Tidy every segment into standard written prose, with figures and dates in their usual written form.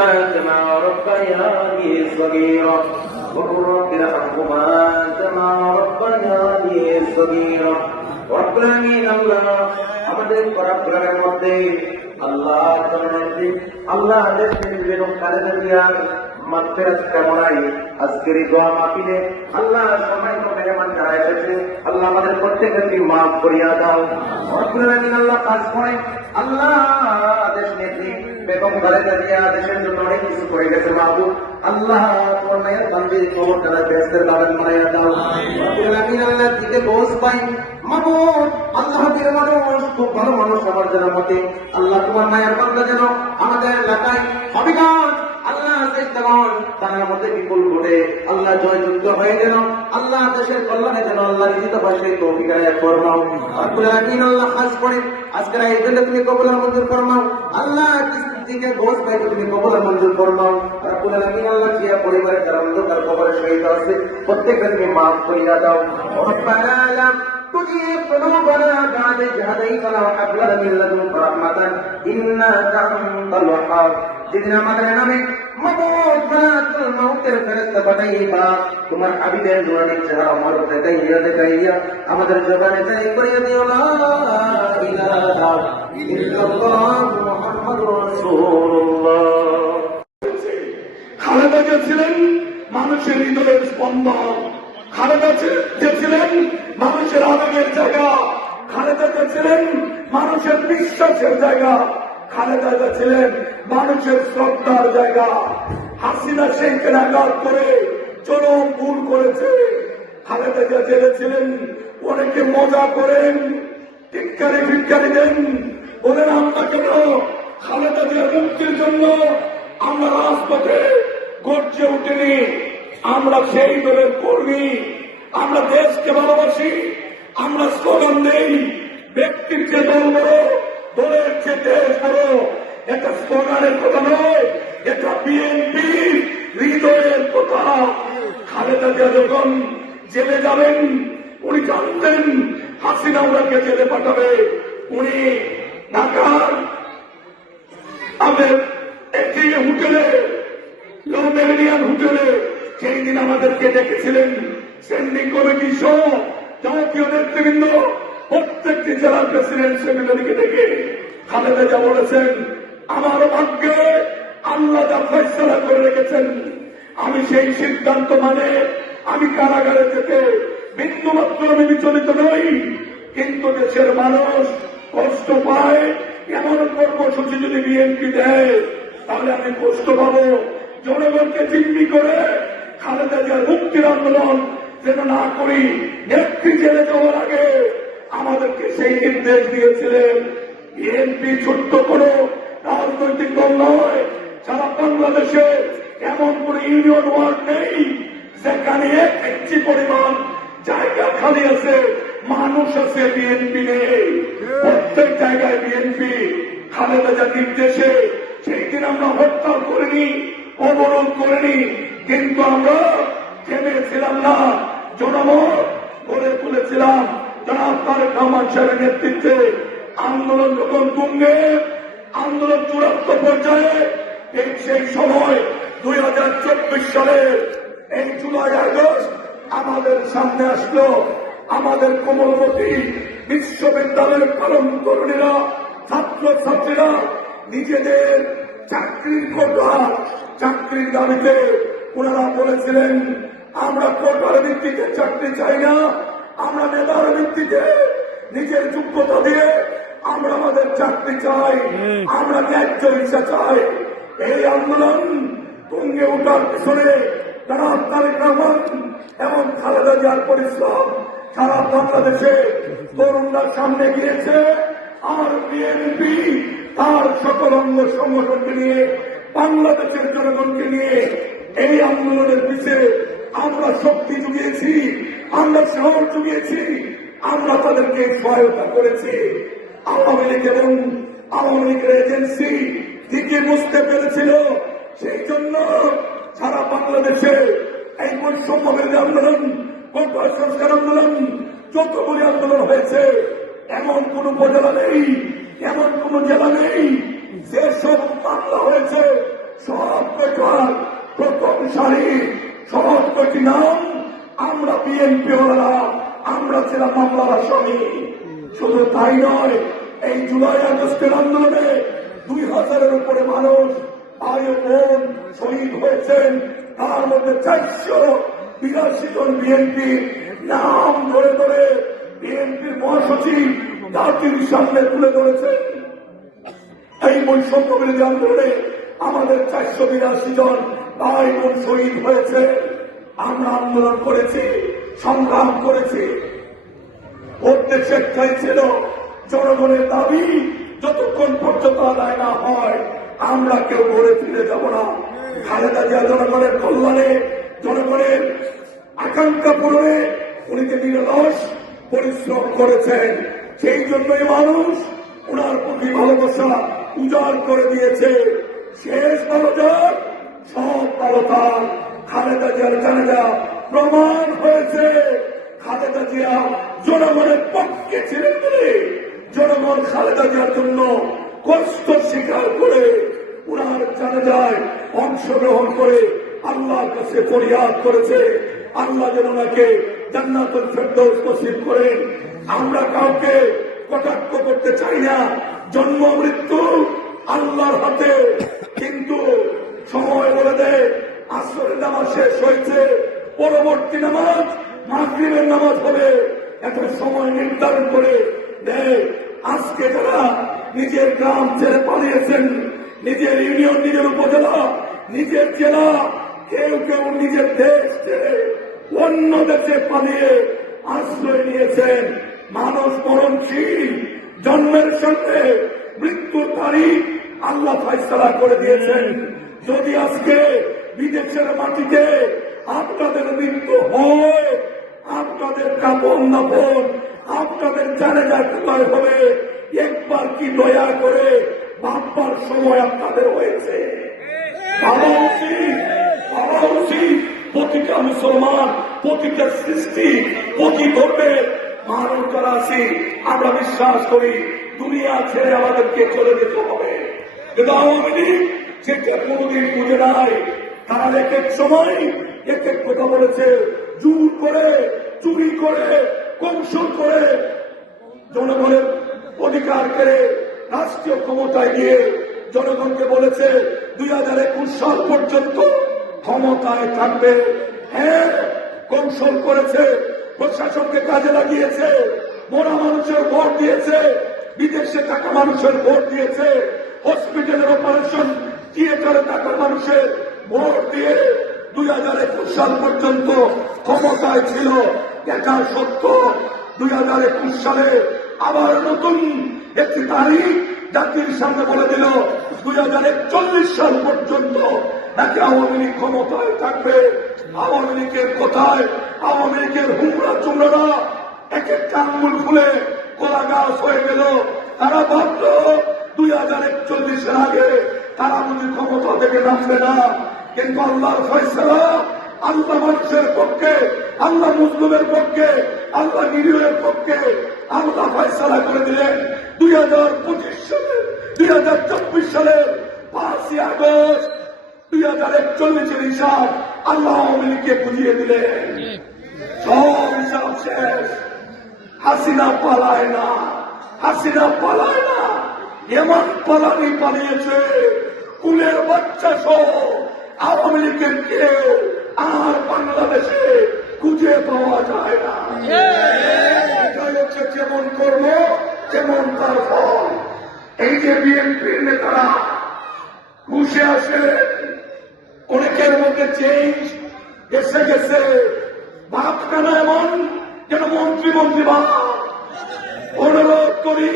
كما ربياني صغيرا وقل رب ارحمهما كما ربياني صغيرا رب العالمين الله আমাদের পরাপরের মধ্যে আল্লাহ আল্লাহ দেশের কালের দিয়া মাগফিরাত কামনাই আজকের এই দোয়া মাহফিলে আল্লাহ সম্মানিত মেহমান যারা এসেছে আল্লাহ আমাদের প্রত্যেককে মাফ করিয়া দাও। রব্বুল আলামিন আল্লাহ কাজ করে আল্লাহ দেশ নেত্রী বেগম খালেদা জিয়া দেশের জন্য অনেক কিছু করে গেছে মাহবুব আল্লাহ তোমার মায়ের বান্দির খবর তারা বেহেশতের বাগান বানাইয়া দাও। রব্বুল আলামিন আল্লাহ দিকে পৌঁছ পাই মাহবুব আল্লাহ বীর মানুষ খুব ভালো মানুষ আমার জানার মতে আল্লাহ তোমার মায়ের বান্দা যেন আমাদের এলাকায় হবিগঞ্জ আল্লাহ চেষ্টাগণ তার মধ্যে বিপুল ঘটে আল্লাহ জয়যুক্ত হয়ে যেন আল্লাহ দেশের কল্যাণে যেন আল্লাহ নিজের ভাষায় তৌফিক আয়াত ফরমাও। রব্বুল আলামিন আল্লাহ খাস করে আজকের এই দিনে তুমি কবুল আর মঞ্জুর ফরমাও আল্লাহ দিকে গোস পাই তুমি কবুল আর মঞ্জুর ফরমাও। রব্বুল আলামিন আল্লাহ জিয়া পরিবারের যারা অন্ধকার কবরে শহীদ আছে প্রত্যেককে তুমি মাফ করিয়া দাও। রব্বানা লা تجيب قلوبنا بعد إذ هديتنا وهب لنا من لدنك رحمة إنك أنت الوهاب যেদিন আমাদের নামে মাবুদ মালাকুল মউতের ফেরেশতা পাঠাইবা তোমার হাবিবের নুরানি চেহারা আমার দেখাইয়া আমাদের জবানে তাই করিয়া দিও লা ইলাহা ইল্লাল্লাহ মুহাম্মাদুর রাসূলুল্লাহ। খালেদা জিয়া ছিলেন মানুষের হৃদয়ের স্পন্দন, খালেদা জিয়া ছিলেন মানুষের আবেগের জায়গা, খালেদা জিয়া ছিলেন মানুষের বিশ্বাসের জায়গা, খালেদা জিয়া ছিলেন মানুষের শ্রদ্ধার জায়গা। হাসিনা সেই কেনাকাট করে চরম ভুল করেছে। খালেদা জিয়া জেলে ছিলেন, অনেকে মজা করেন, টিটকারি ফিটকারি দেন, বলেন আমরা কেন খালেদা জিয়ার মুক্তির জন্য আমরা রাজপথে গর্জে উঠিনি। আমরা সেই দলের কর্মী, আমরা দেশকে ভালোবাসি, আমরা স্লোগান দেই ব্যক্তির চেয়ে দল বড়, দলের চেয়ে দেশ বড়। এটা স্লোগানের কথা নয়, এটা বিএনপির হৃদয়ের কথা। খালেদা জিয়া যখন জেলে যাবেন উনি জানতেন হাসিনা ওনাকে জেলে পাঠাবে। উনি ঢাকার আমাদের একটি হোটেলে, মেরিডিয়ান হোটেলে সেই দিন আমাদেরকে ডেকেছিলেন স্ট্যান্ডিং কমিটি সহ জাতীয় নেতৃবৃন্দ, প্রত্যেকটি জেলার প্রেসিডেন্ট সেক্রেটারিকে ডেকে খালেদা জিয়া বলেছেন আমার ভাগ্যে আল্লাহ যা ফয়সালা করে রেখেছেন আমি সেই সিদ্ধান্ত মানে আমি কারাগারে যেতে বিন্দুমাত্র আমি বিচলিত নই। কিন্তু দেশের মানুষ কষ্ট পায়, এমন কর্মসূচি যদি বিএনপি দেয় তাহলে আমি কষ্ট পাবো। জনগণকে জিম্মি করে খালেদা জিয়ার মুক্তির আন্দোলন যেন না করি। নেত্রী জেলে যাওয়ার আগে আমাদেরকে সেই নির্দেশ দিয়েছিলেন। বিএনপি ছোট্ট কোন রাজনৈতিক দল নয়, সারা বাংলাদেশে এমন কোন ইউনিয়ন ওয়ার্ড নেই যেখানে এক ইঞ্চি পরিমাণ জায়গা খালি আছে, মানুষ আছে, বিএনপি নেই। প্রত্যেক জায়গায় বিএনপি। খালেদা জিয়ার নির্দেশে সেই দিন আমরা হরতাল করিনি, অবরোধ করিনি, কিন্তু আমরা থেমেছিলাম না। জনমত গড়ে তুলেছিলাম। জনাব তারেক রহমান সাহেবের নেতৃত্বে আন্দোলন যখন তুঙ্গে, আন্দোলন চূড়ান্ত পর্যায়ে, ঠিক সেই সময় 2024 সালের এই জুলাই আগস্ট আমাদের সামনে আসলো। আমাদের কোমলমতি বিশ্ববিদ্যালয়ের তরুণ তরুণীরা, ছাত্র ছাত্রীরা নিজেদের চাকরির কোটা, চাকরির দাবিতে ওনারা বলেছিলেন আমরা কোটার ভিত্তিতে চাকরি চাই না, আমরা মেধার ভিত্তিতে নিজের যোগ্যতা দিয়ে আমরা আমাদের চাকরি চাই, আমরা ন্যায্য হিসা চাই। এই আন্দোলন তুঙ্গে ওঠার পিছনে জনাব তারেক রহমান এবং খালেদা জিয়ার পরিশ্রম। সারা বাংলাদেশে তরুণরা সামনে গিয়েছে, আর বিএনপি তার সকল অঙ্গ সংগঠনকে নিয়ে, বাংলাদেশের জনগণকে নিয়ে এই আন্দোলনের পিছিয়ে আমরা শক্তি জুগিয়েছি, আমরা সাহস জুগিয়েছি, আমরা তাদেরকে সহায়তা করেছি। আওয়ামী লীগ এবং আওয়ামী লীগের এজেন্সি দিকে বুঝতে পেরেছিল, সেই জন্য সারা বাংলাদেশে এই বৈষম্যবিরোধী আন্দোলন, কোটা সংস্কার আন্দোলন, যতগুলি আন্দোলন হয়েছে এমন কোন উপজেলা নেই, এমন কোন জেলা নেই যেসব মামলা হয়েছে সব অনুসারী সহজ কয়েকটি নাম। আমরা বিএনপি ওরা, আমরা ছিলাম মামলার আসামি। শুধু তাই নয়, এই জুলাই আগস্টের আন্দোলনে 2000-এর উপরে মানুষ ভাই ও বোন শহীদ হয়েছেন। তার মধ্যে 482 জন বিএনপি নাম ধরে ধরে বিএনপির মহাসচিব জাতির সামনে তুলে ধরেছেন। এই বৈষম্য বিরোধী আন্দোলনে আমাদের 482 জন ভাই বোন শহীদ হয়েছে। আমরা আন্দোলন করেছি, সংগ্রাম করেছি। উদ্দেশ্য একটাই ছিল, জনগণের দাবি যতক্ষণ পর্যন্ত আদায় না হয় আমরা কেউ ঘুরে ফিরে যাব না। খালেদা জিয়া জনগণের কল্যাণে, জনগণের আকাঙ্ক্ষা পূরণে উনি যে নিরলস পরিশ্রম করেছেন। সেই জন্যই মানুষ ওনার প্রতি ভালোবাসা উজাড় করে দিয়েছে। শেষ ভালো যাক, সব ভালো থাক। খালেদা জিয়ার জানাজা প্রমাণ হয়েছে খালেদা জিয়া জনগণের পক্ষে ছিলেন বলে জনগণ খালেদা জিয়ার জন্য কষ্ট স্বীকার করে উনার জানাজায় অংশগ্রহণ করে আল্লাহর কাছে ফরিয়াদ করেছে, আল্লাহ যেন ওনাকে জান্নাতুল ফেরদৌস নসিব করেন। আমরা কাউকে কটাক্ষ করতে চাই না, জন্ম মৃত্যু আল্লাহর হাতে। কিন্তু সময় বলে দেয়, আসরের নামাজ শেষ হয়েছে, পরবর্তী নামাজ মাগরিবের নামাজ হবে, একটা সময় নির্ধারণ করে দেয়। আজকে যারা নিজের গ্রাম ছেড়ে পালিয়েছেন, নিজের ইউনিয়ন, নিজের উপজেলা, নিজের জেলা, কেউ কেউ নিজের দেশ ছেড়ে অন্য দেশে পালিয়ে আশ্রয় নিয়েছেন। মানুষ মরণশীল, জন্মের সঙ্গে মৃত্যুর তারিখ আল্লাহ ফয়সালা করে দিয়েছেন। যদি আজকে বিদেশের মাটিতে আপনাদের মৃত্যু হয়, আপনাদের কাপড় নাপন, আপনাদের জানাজা কোথায় হবে, একবার কি দয়া করে ভাববার সময় আপনাদের হয়েছে? ভাবা উচিত প্রতিটা মুসলমান, প্রতিটা সৃষ্টি, প্রতি ধর্মের মানুষ যারা আছি, আমরা বিশ্বাস করি দুনিয়া ছেড়ে আমাদেরকে চলে যেতে হবে। কিন্তু আওয়ামী লীগ সেটা কোনদিন বুঝে নাই। তারা এক এক সময় এক এক কথা বলেছে, জোর করে, চুরি করে, কৌশল করে জনগণের অধিকার করে রাষ্ট্রীয় ক্ষমতায় গিয়ে জনগণকে বলেছে 2021 সাল পর্যন্ত ক্ষমতায় থাকবে। হ্যাঁ, কৌশল করেছে, প্রশাসনকে কাজে লাগিয়েছে, মরা মানুষের ভোট দিয়েছে, বিদেশে থাকা মানুষের ভোট দিয়েছে, হসপিটালের অপারেশন থিয়েটারে থাকা মানুষের ভোট দিয়ে 2021 সাল পর্যন্ত ক্ষমতায় ছিল। এটা সত্য। 2021 সালে আবার নতুন একটি তারিখ জাতির সামনে বলে দিল, 2041 সাল পর্যন্ত নাকি আওয়ামী লীগ ক্ষমতায় থাকবে। আওয়ামী লীগের কোথায়, আওয়ামী লীগের হুমড়া চুমড়া এক একটা আঙ্গুল ফুলে কলা গাছ হয়ে গেল। তারা ভাবল 2041 আগে তারা বুঝি ক্ষমতা থেকে নামবে না। কিন্তু আল্লাহর ফয়সালা, আল্লাহ মানুষের পক্ষে, আল্লাহ মুসলিমের পক্ষে, আল্লাহ নিরীহের পক্ষে আল্লাহ ফয়সালা করে দিলেন। 2025 সালে, 2024 সালের 5ই আগস্ট 2041 হিসাব আল্লাহ আওয়ামী লীগকে বুঝিয়ে দিলেন। সব হিসাব শেষ। হাসিনা পালায় না, হাসিনা পালায় না, এমন পালানি পালিয়েছে কুলের বাচ্চা সহ আওয়ামী লীগের কেউ আর বাংলাদেশে খুঁজে পাওয়া যায় না। এটাই হচ্ছে যেমন কর্ম যেমন তার ফল। এই যে বিএনপির নেতারা ঘুষে আসে, অনেকের মধ্যে চেঞ্জ এসে গেছে, ভাবখানা এমন যেন মন্ত্রী ভাব। অনুরোধ করি,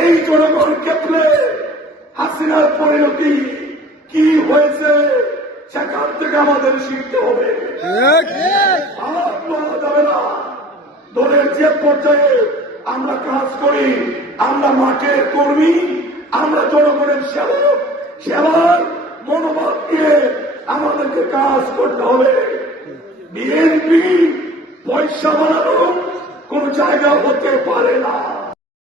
এই জনগণ ক্ষেত্রে হাসিনার পরিণতি কি হয়েছে সেখান থেকে আমাদের শিখতে হবে। যাবে না। দলের যে পর্যায়ে আমরা কাজ করি, আমরা মাঠের কর্মী, আমরা জনগণের সেবক, সেবার মনোভাব নিয়ে আমাদেরকে কাজ করতে হবে। বিএনপি পয়সা বানানো কোন জায়গা হতে পারে না।